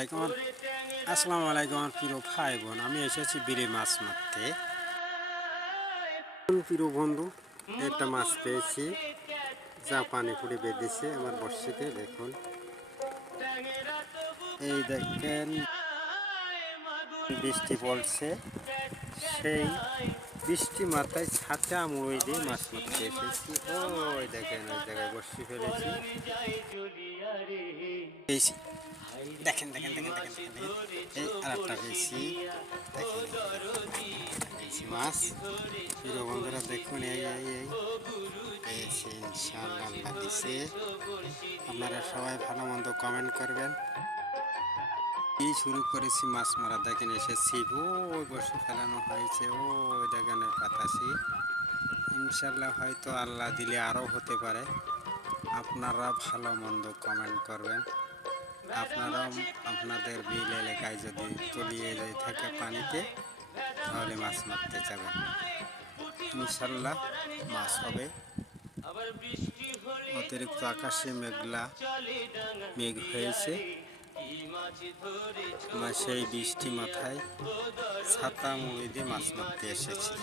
আসসালামু আলাইকুম আমার প্রিয় ভাই বোন, আমি এসেছি বিলে মাছ মারতে। প্রিয় বন্ধু, একটা মাছ পেয়েছি যা পানি ফুটে বেঁধেছে আমার বর্ষিতে। দেখুন, এই দেখেন বৃষ্টি পড়ছে, সেই বৃষ্টি মাথায় ছাতা মুড়ি দিয়ে মাছ মারতে এসেছি। ওই দেখেন, ওই জায়গায় বর্ষি ফেলেছি। দেখেন দেখেন দেখেন দেখেন দেখেন এই আর একটা পেয়েছি। দেখেন পেয়েছি মাছ। প্রিয় বন্ধুরা দেখুন, এই এই এই পেয়েছি, ইনশাআল্লাহ আল্লাহ দিছে। আপনারা সবাই ভালো মন্দ কমেন্ট করবেন। এই শুরু করেছি মাছ মারা। দেখেন এসেছি, ওই বসে ফেলানো হয়েছে, ওই দেখেন পাতাছি। ইনশাআল্লাহ হয়তো আল্লাহ দিলে আরও হতে পারে। আপনারা ভালো মন্দ কমেন্ট করবেন। আপনারাও আপনাদের বিল এলাকায় যদি তলিয়ে যায় থাকে পানিতে, তাহলে মাছ মারতে যাবেন। ইনশাল্লাহ মাছ হবে। অতিরিক্ত আকাশে মেঘ হয়েছে, সেই বৃষ্টি মাথায় ছাতা মুড়ি দিয়ে মাছ মারতে এসেছি।